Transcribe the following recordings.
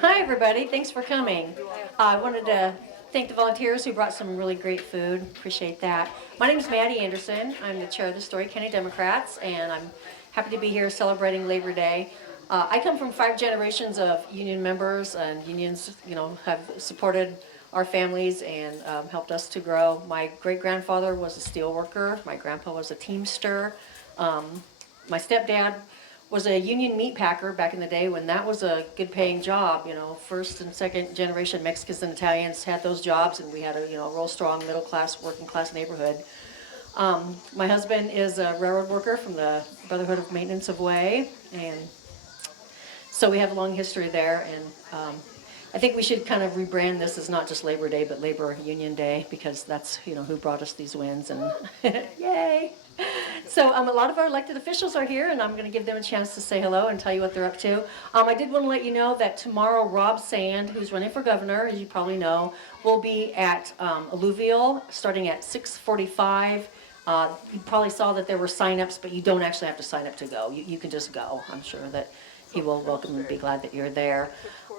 Hi, everybody. Thanks for coming. I wanted to thank the volunteers who brought some really great food. Appreciate that. My name is Maddie Anderson. I'm the chair of the Story County Democrats, and I'm happy to be here celebrating Labor Day. I come from 5 generations of union members, and unions, have supported our families and helped us to grow. My great-grandfather was a steel worker. My grandpa was a teamster. My stepdad was a union meat packer back in the day when that was a good paying job. First and second generation Mexicans and Italians had those jobs, and we had a real strong middle class, working class neighborhood. My husband is a railroad worker from the Brotherhood of Maintenance of Way, and so we have a long history there. And I think we should kind of rebrand this as not just Labor Day, but Labor Union Day, because that's who brought us these wins. And yay! So a lot of our elected officials are here, and I'm going to give them a chance to say hello and tell you what they're up to. I did want to let you know that tomorrow Rob Sand, who's running for governor, as you probably know, will be at Alluvial starting at 6:45. You probably saw that there were sign-ups, but you don't actually have to sign up to go. You can just go. I'm sure that he will welcome and be glad that you're there.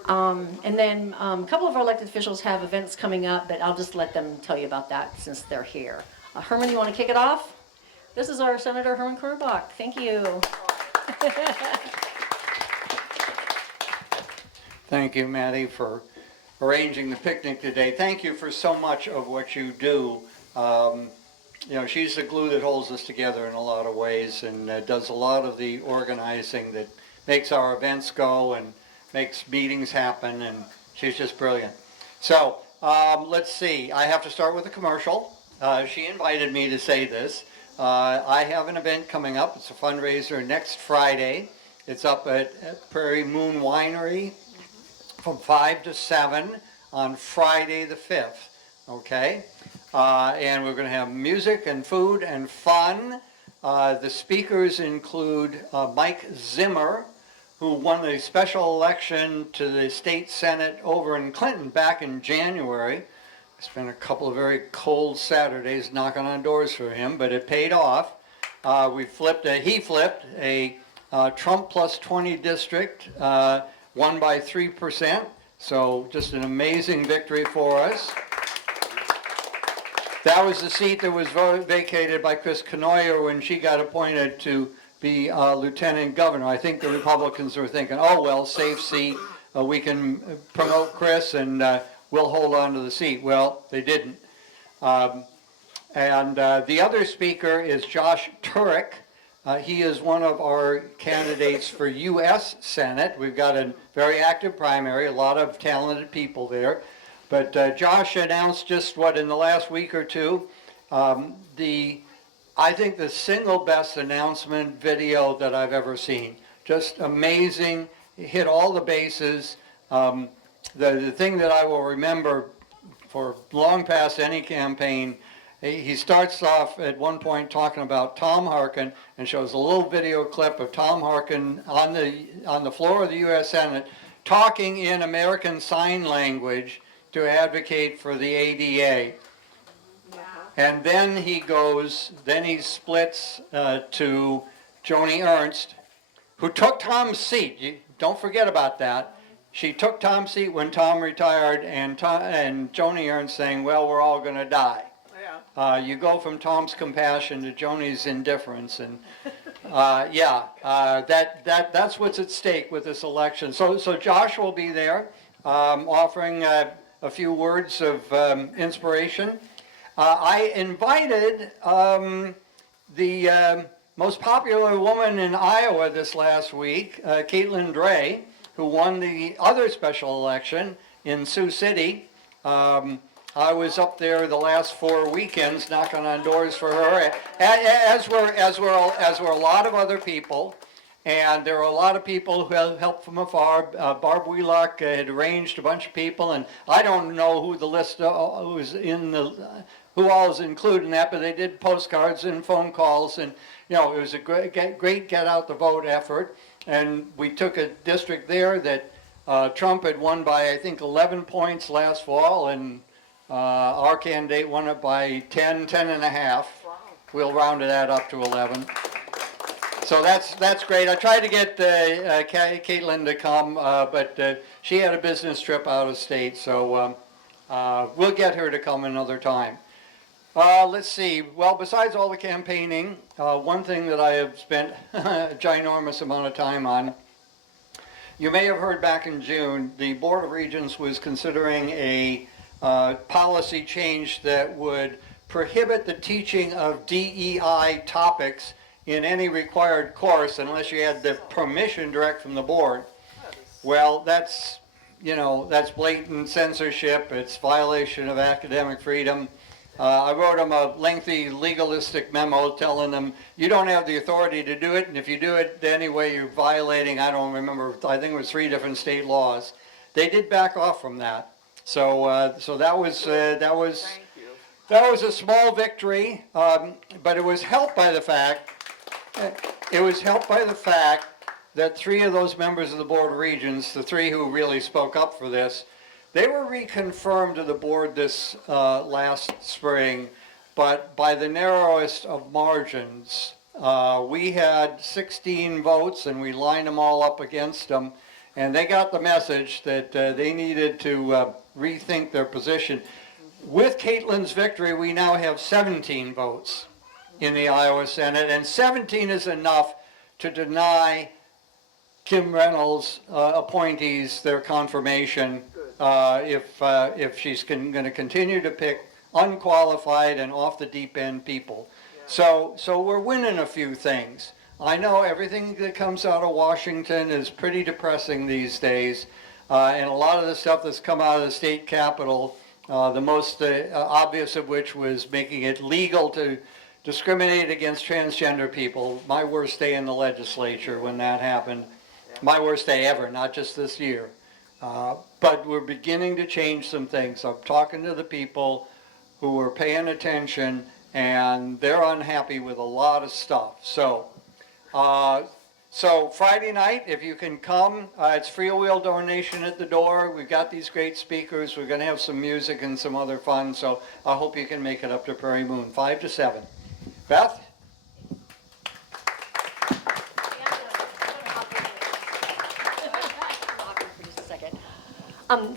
And then a couple of our elected officials have events coming up, but I'll just let them tell you about that since they're here. Herman, you want to kick it off? This is our Senator Herman Quirmbach. Thank you. Thank you, Maddie, for arranging the picnic today. Thank you for so much of what you do. She's the glue that holds us together in a lot of ways, and does a lot of the organizing that makes our events go and makes meetings happen, and she's just brilliant. So let's see. I have to start with a commercial. She invited me to say this. I have an event coming up. It's a fundraiser next Friday. It's up at Prairie Moon Winery from 5 to 7 on Friday the 5th. Okay? And we're going to have music and food and fun. The speakers include Mike Zimmer, who won the special election to the state senate over in Clinton back in January. I spent a couple of very cold Saturdays knocking on doors for him, but it paid off. He flipped a Trump plus 20 district, won by 3%. So just an amazing victory for us. That was the seat that was vacated by Chris Kenoyer when she got appointed to be lieutenant governor. I think the Republicans were thinking, oh, well, safe seat. We can promote Chris and we'll hold on to the seat. Well, they didn't. The other speaker is Josh Turek. He is one of our candidates for U.S. Senate. We've got a very active primary, a lot of talented people there. But Josh announced just in the last week or two, I think the single best announcement video that I've ever seen. Just amazing, hit all the bases. The thing that I will remember for long past any campaign, he starts off at one point talking about Tom Harkin and shows a little video clip of Tom Harkin on the floor of the U.S. Senate talking in American Sign Language to advocate for the ADA. And then he splits to Joni Ernst, who took Tom's seat. Don't forget about that. She took Tom's seat when Tom retired, and Joni Ernst saying, well, we're all going to die. Yeah. You go from Tom's compassion to Joni's indifference, and that's what's at stake with this election. So Josh will be there offering a few words of inspiration. I invited the most popular woman in Iowa this last week, Caitlin Dray, who won the other special election in Sioux City. I was up there the last 4 weekends knocking on doors for her, as were a lot of other people. And there were a lot of people who helped from afar. Barb Wheelock had arranged a bunch of people, and I don't know who the list who all is included in that, but they did postcards and phone calls, and it was a great get out the vote effort. And we took a district there that Trump had won by, I think, 11 points last fall, and our candidate won it by 10 and a half. Wow. We'll round that up to 11. So that's great. I tried to get Caitlin to come, but she had a business trip out of state, so we'll get her to come another time. Let's see. Well, besides all the campaigning, one thing that I have spent a ginormous amount of time on, you may have heard back in June, the Board of Regents was considering a policy change that would prohibit the teaching of DEI topics in any required course unless you had the permission direct from the board. Well, that's blatant censorship. It's violation of academic freedom. I wrote them a lengthy legalistic memo telling them you don't have the authority to do it, and if you do it anyway, you're violating, I don't remember, I think it was 3 different state laws. They did back off from that. So that was a small victory, but it was helped by the fact that 3 of those members of the Board of Regents, the 3 who really spoke up for this, they were reconfirmed to the board this last spring, but by the narrowest of margins. We had 16 votes and we lined them all up against them, and they got the message that they needed to rethink their position. With Caitlin's victory, we now have 17 votes in the Iowa Senate, and 17 is enough to deny Kim Reynolds' appointees their confirmation if she's going to continue to pick unqualified and off the deep end people. So we're winning a few things. I know everything that comes out of Washington is pretty depressing these days, and a lot of the stuff that's come out of the state capitol, the most obvious of which was making it legal to discriminate against transgender people. My worst day in the legislature when that happened. My worst day ever, not just this year. But we're beginning to change some things. I'm talking to the people who are paying attention, and they're unhappy with a lot of stuff. So Friday night, if you can come, it's free wheel donation at the door. We've got these great speakers. We're going to have some music and some other fun. So I hope you can make it up to Prairie Moon, 5 to 7. Beth?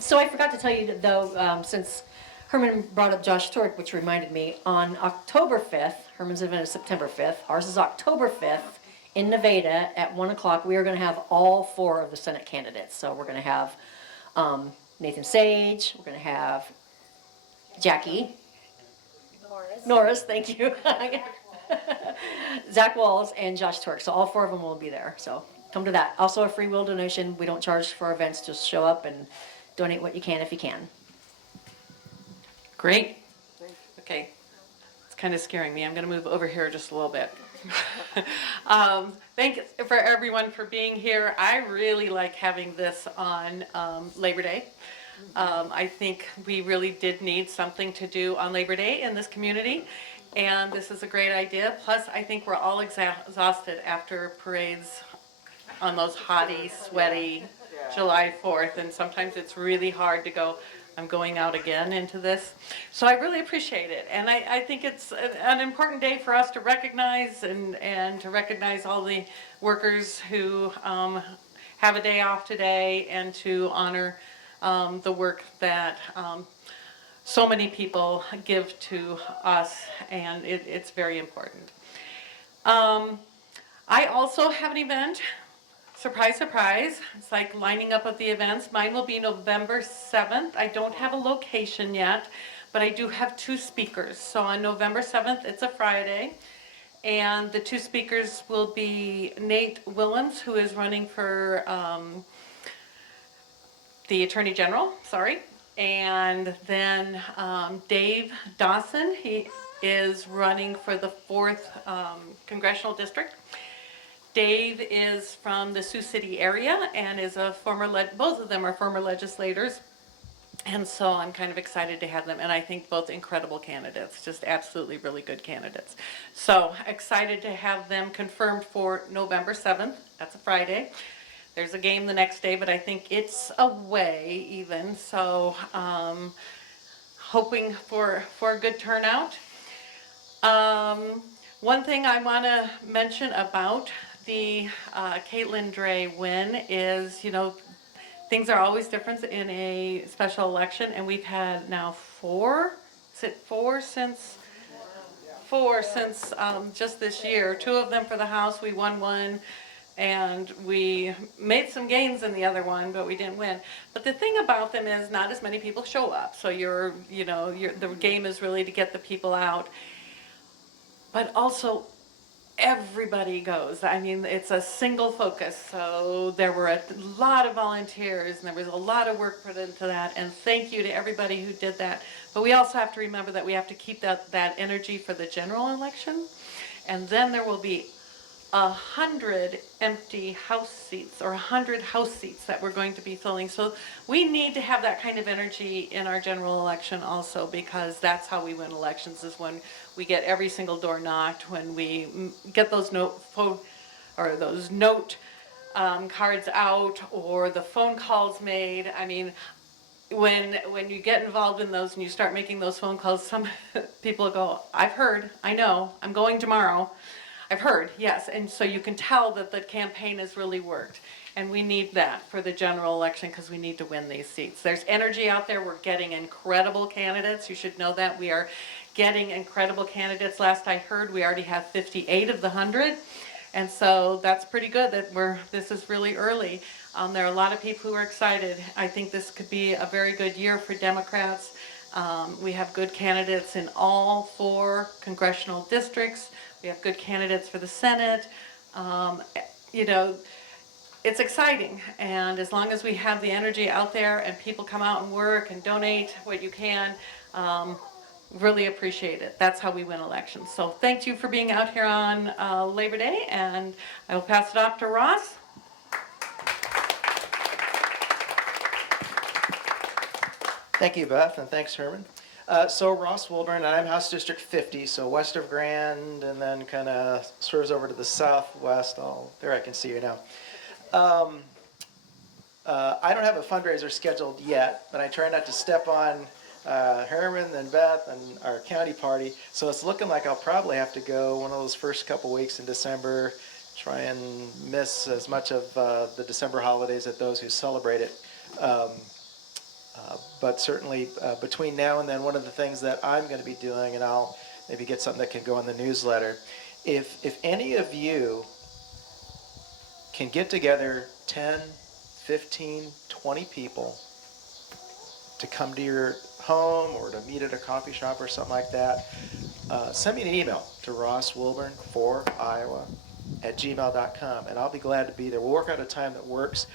So I forgot to tell you though, since Herman brought up Josh Turk, which reminded me, on October 5th, Herman's event is September 5th, ours is October 5th in Nevada at 1 o'clock. We are going to have all 4 of the Senate candidates. So we're going to have Nathan Sage, we're going to have Jackie. Norris, thank you. Zach Walls and Josh Turk. So all 4 of them will be there. So come to that. Also a free will donation. We don't charge for events. Just show up and donate what you can if you can. Great. Okay. It's kind of scaring me. I'm going to move over here just a little bit. Thank you for everyone for being here. I really like having this on Labor Day. I think we really did need something to do on Labor Day in this community, and this is a great idea. Plus, I think we're all exhausted after parades on those hotty, sweaty July 4th, and sometimes it's really hard to go, I'm going out again into this. So I really appreciate it, and I think it's an important day for us to recognize and to recognize all the workers who have a day off today, and to honor the work that so many people give to us, and it's very important. I also have an event. Surprise, surprise. It's like lining up of the events. Mine will be November 7th. I don't have a location yet, but I do have 2 speakers. So on November 7th, it's a Friday, and the 2 speakers will be Nate Willems, who is running for the Attorney General, and then Dave Dawson. He is running for the 4th Congressional District. Dave is from the Sioux City area and is a both of them are former legislators. And so I'm kind of excited to have them, and I think both incredible candidates, just absolutely really good candidates. So excited to have them confirmed for November 7th. That's a Friday. There's a game the next day, but I think it's away even. So hoping for a good turnout. One thing I want to mention about the Caitlin Dre win is, things are always different in a special election, and we've had now four since just this year. Two of them for the House, we won one, and we made some gains in the other one, but we didn't win. But the thing about them is not as many people show up, so the game is really to get the people out. But also, everybody goes. I mean, it's a single focus. So there were a lot of volunteers and there was a lot of work put into that. And thank you to everybody who did that. But we also have to remember that we have to keep that energy for the general election. And then there will be 100 empty house seats or 100 house seats that we're going to be filling. So we need to have that kind of energy in our general election also, because that's how we win elections, is when we get every single door knocked, when we get those note cards out, or the phone calls made. I mean, when you get involved in those and you start making those phone calls, some people go, I've heard, I know, I'm going tomorrow. I've heard, yes, and so you can tell that the campaign has really worked. And we need that for the general election because we need to win these seats. There's energy out there. We're getting incredible candidates. You should know that. We are getting incredible candidates. Last I heard, we already have 58 of the 100. And so that's pretty good that this is really early. There are a lot of people who are excited. I think this could be a very good year for Democrats. We have good candidates in all 4 congressional districts. We have good candidates for the Senate. It's exciting, and as long as we have the energy out there and people come out and work and donate what you can, really appreciate it. That's how we win elections. So thank you for being out here on Labor Day, and I will pass it off to Ross. Thank you, Beth, and thanks, Herman. So Ross Wilburn, I'm House District 50, so west of Grand, and then kind of swerves over to the southwest. There I can see you now. I don't have a fundraiser scheduled yet, but I try not to step on Herman and Beth and our county party, so it's looking like I'll probably have to go one of those first couple weeks in December, try and miss as much of the December holidays at those who celebrate it. But certainly between now and then, one of the things that I'm going to be doing, and I'll maybe get something that can go in the newsletter, if any of you can get together 10, 15, 20 people to come to your home or to meet at a coffee shop or something like that, send me an email to rosswilburn4iowa@gmail.com, and I'll be glad to be there. We'll work out a time that works.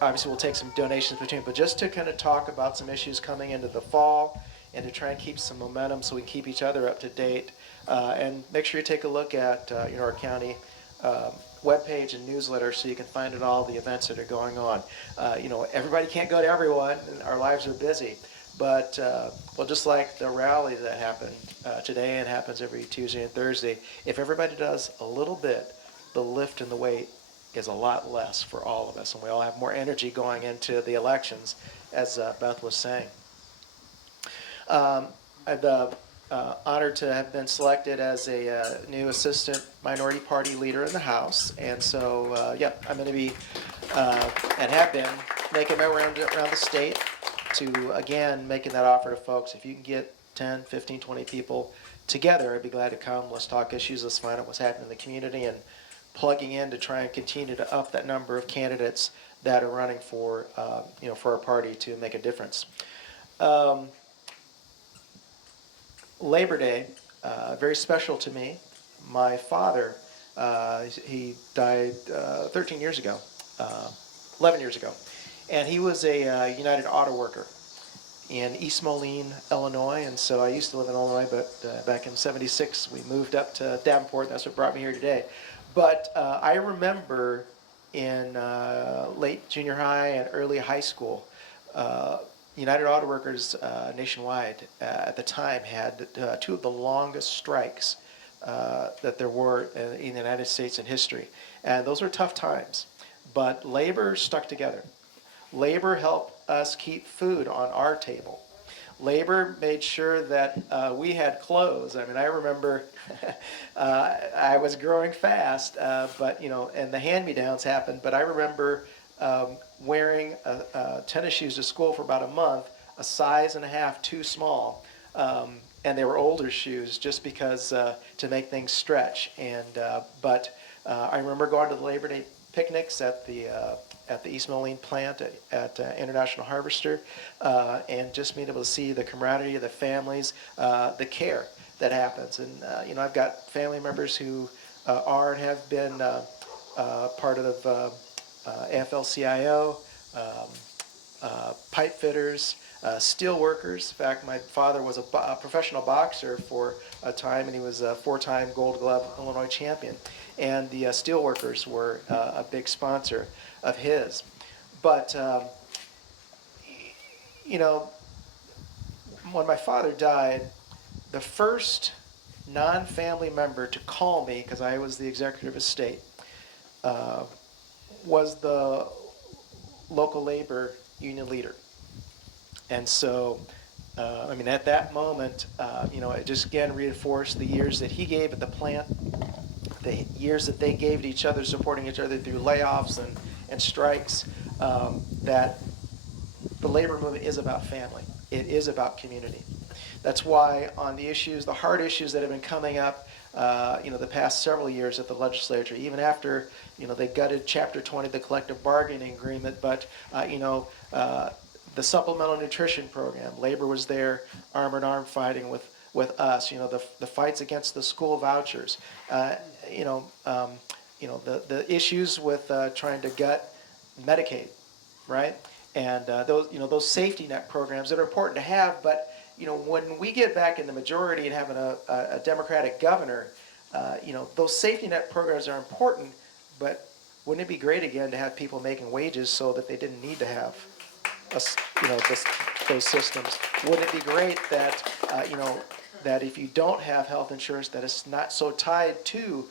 Obviously, we'll take some donations between, but just to kind of talk about some issues coming into the fall and to try and keep some momentum so we can keep each other up to date. And make sure you take a look at our county webpage and newsletter so you can find out all the events that are going on. Everybody can't go to everyone, and our lives are busy. But, just like the rally that happened today and happens every Tuesday and Thursday, if everybody does a little bit, the lift and the weight is a lot less for all of us, and we all have more energy going into the elections, as Beth was saying. I'm honored to have been selected as a new assistant minority party leader in the House, and so I'm going to be and have been making my way around the state to, again, making that offer to folks. If you can get 10, 15, 20 people together, I'd be glad to come. Let's talk issues. Let's find out what's happening in the community, and plugging in to try and continue to up that number of candidates that are running for our party to make a difference. Labor Day, very special to me. My father, he died 11 years ago, and he was a United Auto Worker in East Moline, Illinois, and so I used to live in Illinois, but back in '76 we moved up to Davenport. That's what brought me here today. But I remember in late junior high and early high school, United Auto Workers nationwide at the time had 2 of the longest strikes that there were in the United States in history. And those were tough times, but labor stuck together. Labor helped us keep food on our table. labor made sure that we had clothes. I mean, I remember I was growing fast, but and the hand-me-downs happened. But I remember wearing tennis shoes to school for about a month, a size and a half too small, and they were older shoes just because to make things stretch. But I remember going to the Labor Day picnics at the East Moline plant at International Harvester, and just being able to see the camaraderie of the families, the care that happens. And I've got family members who are and have been part of AFL-CIO, pipe fitters, steel workers. In fact, my father was a professional boxer for a time, and he was a 4-time Gold Glove Illinois champion. And the steel workers were a big sponsor of his. But, when my father died, the first non-family member to call me, because I was the executive of estate, was the local labor union leader. And so, at that moment, it just again reinforced the years that he gave at the plant, the years that they gave to each other, supporting each other through layoffs and strikes, that the labor movement is about family. It is about community. That's why on the issues, the hard issues that have been coming up, the past several years at the legislature, even after, they gutted Chapter 20 of the collective bargaining agreement, but, the supplemental nutrition program, labor was there, arm in arm fighting with us. The fights against the school vouchers. The issues with trying to gut Medicaid, right? And those safety net programs that are important to have. But when we get back in the majority and having a Democratic governor, those safety net programs are important. But wouldn't it be great again to have people making wages so that they didn't need to have those systems? Wouldn't it be great that that if you don't have health insurance, that it's not so tied to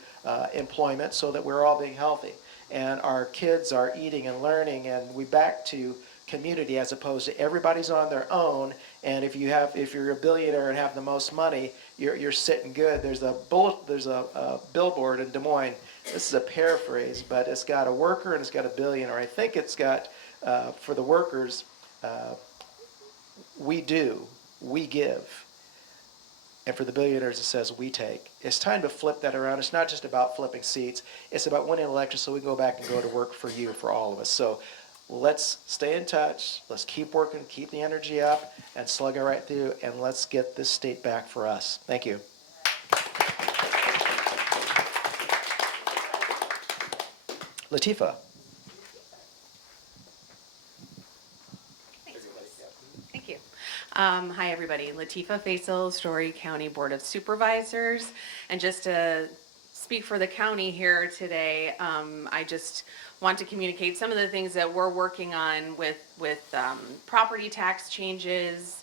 employment, so that we're all being healthy and our kids are eating and learning, and we back to community as opposed to everybody's on their own. And if you're a billionaire and have the most money, you're sitting good. There's a billboard in Des Moines. This is a paraphrase, but it's got a worker and it's got a billionaire. I think it's got for the workers, we give. And for the billionaires, it says we take. It's time to flip that around. It's not just about flipping seats. It's about winning elections so we can go back and go to work for you, for all of us. So let's stay in touch. Let's keep working, keep the energy up, and slug it right through, and let's get this state back for us. Thank you. Latifa. Thank you. Hi, everybody. Latifa Faisel, Story County Board of Supervisors. And just to speak for the county here today, I just want to communicate some of the things that we're working on with property tax changes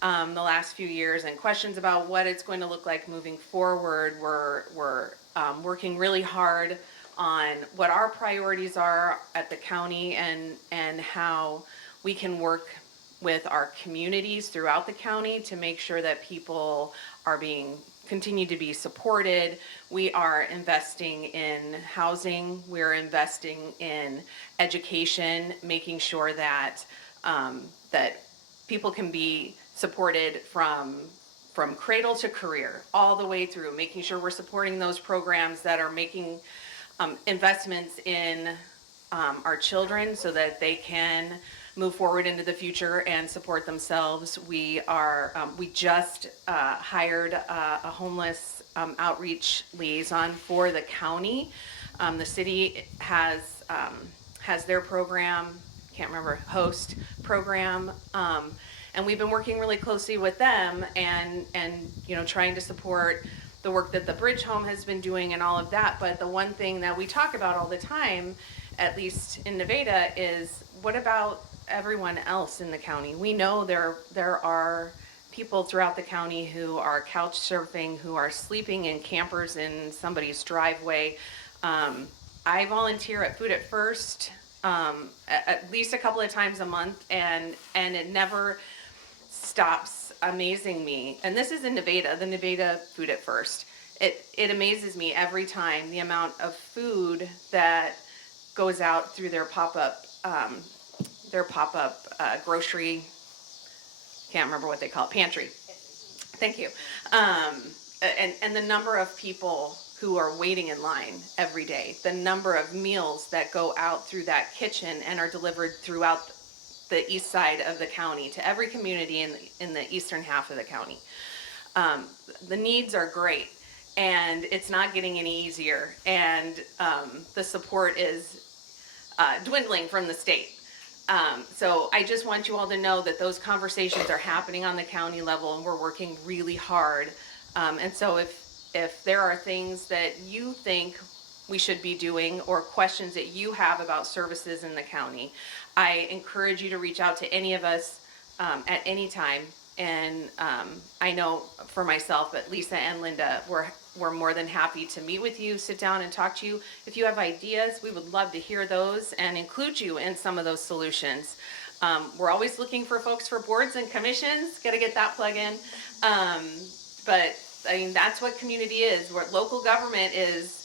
the last few years, and questions about what it's going to look like moving forward. We're working really hard on what our priorities are at the county and how we can work with our communities throughout the county to make sure that people are continue to be supported. We are investing in housing. We're investing in education, making sure that that people can be supported from cradle to career, all the way through, making sure we're supporting those programs that are making investments in our children so that they can move forward into the future and support themselves. We just hired a homeless outreach liaison for the county. The city has their program, can't remember, host program, and we've been working really closely with them and trying to support the work that the Bridge Home has been doing and all of that. But the one thing that we talk about all the time, at least in Nevada, is what about everyone else in the county? We know there are people throughout the county who are couch surfing, who are sleeping in campers in somebody's driveway. I volunteer at Food at First at least a couple of times a month, and it never stops amazing me, and this is in Nevada, the Nevada Food at First. It amazes me every time the amount of food that goes out through their pop-up grocery, can't remember what they call it, pantry. Thank you. And the number of people who are waiting in line every day, the number of meals that go out through that kitchen and are delivered throughout the east side of the county to every community in the eastern half of the county. The needs are great, and it's not getting any easier, and the support is dwindling from the state. So I just want you all to know that those conversations are happening on the county level, and we're working really hard. And so if there are things that you think we should be doing or questions that you have about services in the county, I encourage you to reach out to any of us at any time. And I know for myself, but Lisa and Linda, we're more than happy to meet with you, sit down and talk to you. If you have ideas, we would love to hear those and include you in some of those solutions. We're always looking for folks for boards and commissions. Got to get that plug in. But I mean, that's what community is. Where local government is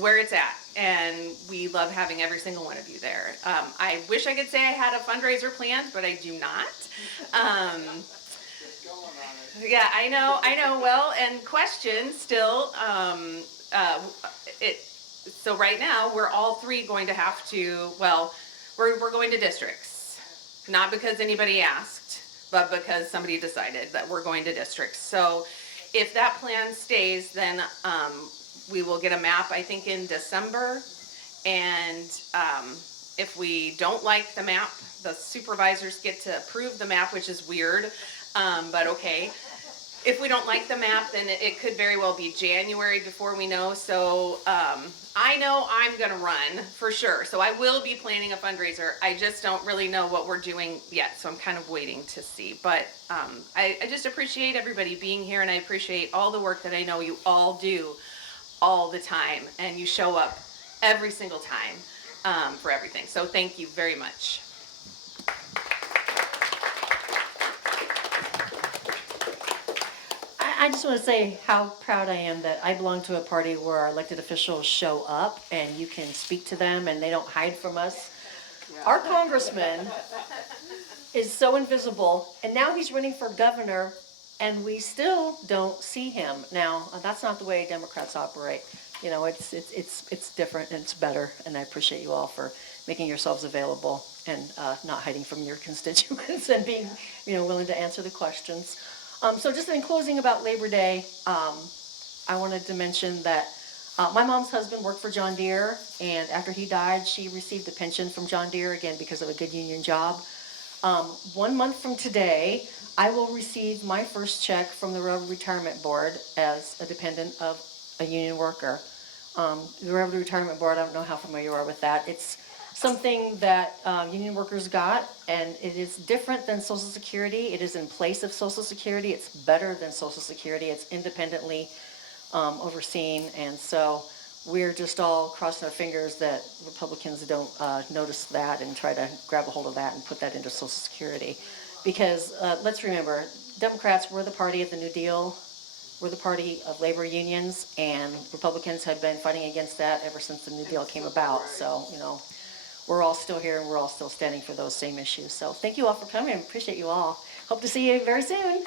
where it's at, and we love having every single one of you there. I wish I could say I had a fundraiser planned, but I do not. Yeah, I know. Well, and questions still. So right now we're all three going to have to. Well, we're going to districts, not because anybody asked, but because somebody decided that we're going to districts. So if that plan stays, then we will get a map, I think, in December. And if we don't like the map, the supervisors get to approve the map, which is weird, but okay. If we don't like the map, then it could very well be January before we know. So I know I'm going to run for sure. So I will be planning a fundraiser. I just don't really know what we're doing yet. So I'm kind of waiting to see. But I just appreciate everybody being here, and I appreciate all the work that I know you all do all the time. And you show up every single time for everything. So thank you very much. I just want to say how proud I am that I belong to a party where our elected officials show up and you can speak to them and they don't hide from us. Our congressman is so invisible, and now he's running for governor, and we still don't see him. Now, that's not the way Democrats operate. You know, it's different and it's better, and I appreciate you all for making yourselves available and not hiding from your constituents and being, willing to answer the questions. So just in closing about Labor Day, I wanted to mention that my mom's husband worked for John Deere, and after he died, she received a pension from John Deere, again, because of a good union job. 1 month from today, I will receive my first check from the Railroad Retirement Board as a dependent of a union worker. The Railroad Retirement Board, I don't know how familiar you are with that. It's something that union workers got, and it is different than Social Security. It is in place of Social Security. It's better than Social Security. It's independently overseen, and so we're just all crossing our fingers that Republicans don't notice that and try to grab a hold of that and put that into Social Security. Because let's remember, Democrats were the party of the New Deal. We're the party of labor unions, and Republicans have been fighting against that ever since the New Deal came about. So, we're all still here, and we're all still standing for those same issues. So thank you all for coming. I appreciate you all. Hope to see you very soon.